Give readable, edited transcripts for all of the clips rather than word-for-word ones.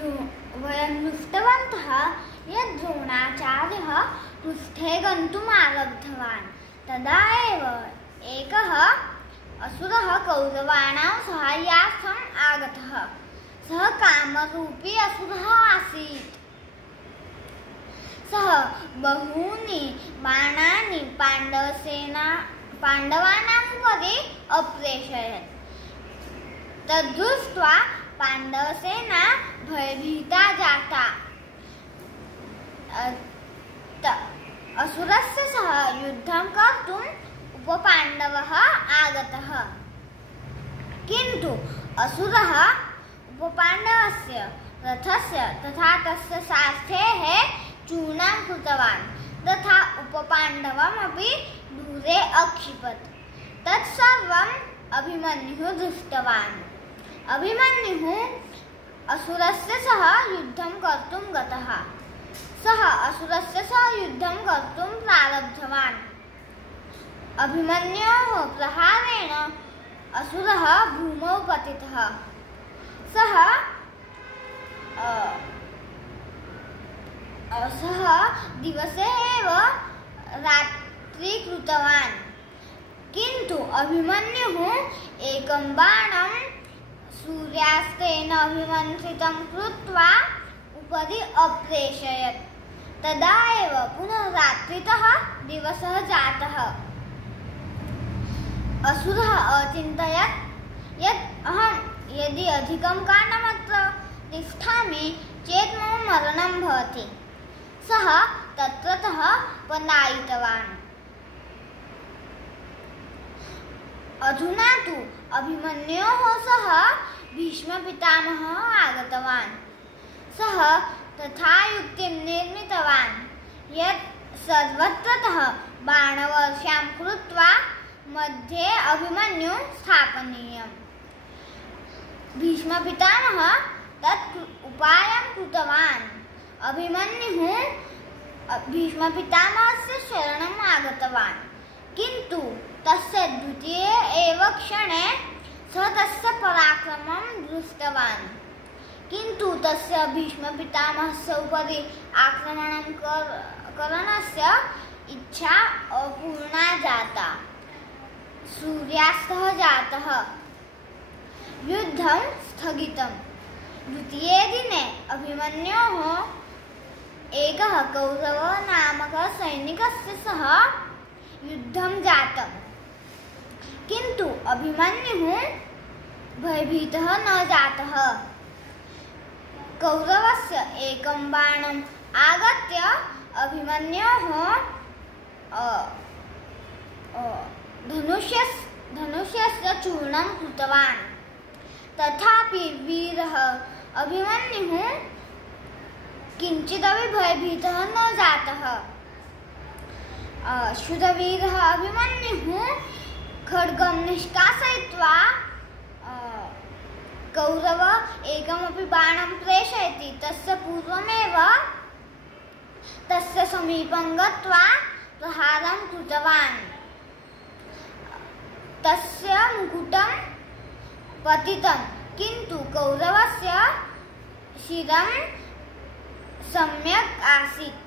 वयं दृष्टवन्तः यत् द्रोणाचार्यः पृष्ठे गन्तुम् आरब्धवान्। तदा एव एकः असुरः कौरवाणां साहाय्यार्थम् आगतः। सः कामरूपी असुरः आसीत्। सः बहूनि बाणानि पाण्डवानाम् उपरि अप्रेषयत्। तद्दृष्ट्वा पाण्डवसेना भयभीता जाता। असुरस्य सह युद्धं कर्तुम् उपपाण्डवः आगतः, किन्तु असुरः उपपाण्डवस्य रथस्य तथा तस्य सारथेः चूर्णं कृतवान् तथा उपपाण्डवमपि दूरे अक्षिपत्। तत्सर्वम् अभिमन्युः दृष्टवान्। अभिमन्युः असुरस्य सह युद्धं कर्तुं गतः। सः असुरस्य सह युद्धं कर्तुं प्रारब्धवान्। अभिमन्योः प्रहारेण असुरः भूमौ पतितः। सः दिवसे एव रात्रि कृतवान्, किन्तु अभिमन्युः एकं बाणं सूर्यास्तेन अभिमन्त्रितं कृत्वा उपरि अप्रेषयत्। तदा एव पुनः रात्रितः दिवसः जातः। असुरः अचिन्तयत् यत् अहं यदि अधिकं कालमत्र तिष्ठामि चेत् मम मरणं भवति। सः तत्रतः पलायितवान्। अधुना तु अभिमन्योः सह भीष्मपितामहः आगतवान्। सः तथा युक्तिं निर्मितवान् यत् सर्वत्रतः बाणवर्षां कृत्वा मध्ये अभिमन्युं स्थापनीयम्। भीष्मपितामहः तत् उपायं कृतवान्। अभिमन्युः भीष्मपितामहस्य शरणम् आगतवान्, किन्तु तस्य द्वितीये एव क्षणे सः तस्य पराक्रमं दृष्टवान्। किन्तु तस्य भीष्मपितामहस्य उपरि आक्रमणं करणस्य इच्छा अपूर्णा जाता। सूर्यास्तः जातः। युद्धं स्थगितम्। द्वितीये दिने अभिमन्योः एकः कौरव नामकः सैनिकस्य सह युद्धं जातम्, किन्तु अभिमन्युः भयभीतः न जातः। कौरवस्य एकं बाणम् आगत्य अभिमन्योः धनुष्यस्य चूर्णं कृतवान्। तथापि वीरः अभिमन्युः किञ्चिदपि भयभीतः न जातः। शूरवीरः अभिमन्युः खड्गं निष्कासयित्वा कौरव एकमपि बाणं प्रेषयति तस्य पूर्वमेव तस्य समीपं गत्वा प्रहारं कृतवान्। तस्य मुकुटं पतितं, किन्तु कौरवस्य शिरं सम्यक् आसीत्।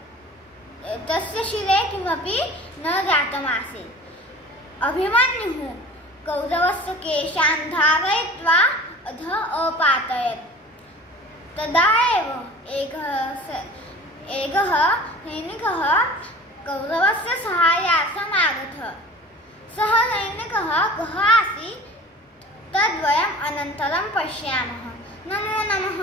तस्य शिरे किमपि न जातमासीत्। अभिमन्युः कौरवस्य केशान् धारयित्वा अधः अपातयत्। तदा एव एकः सैनिकः कौरवस्य साहाय्यार्थम् आगतः। सः सैनिकः कः आसीत् तद्वयम् अनन्तरं पश्यामः। नमो नमः।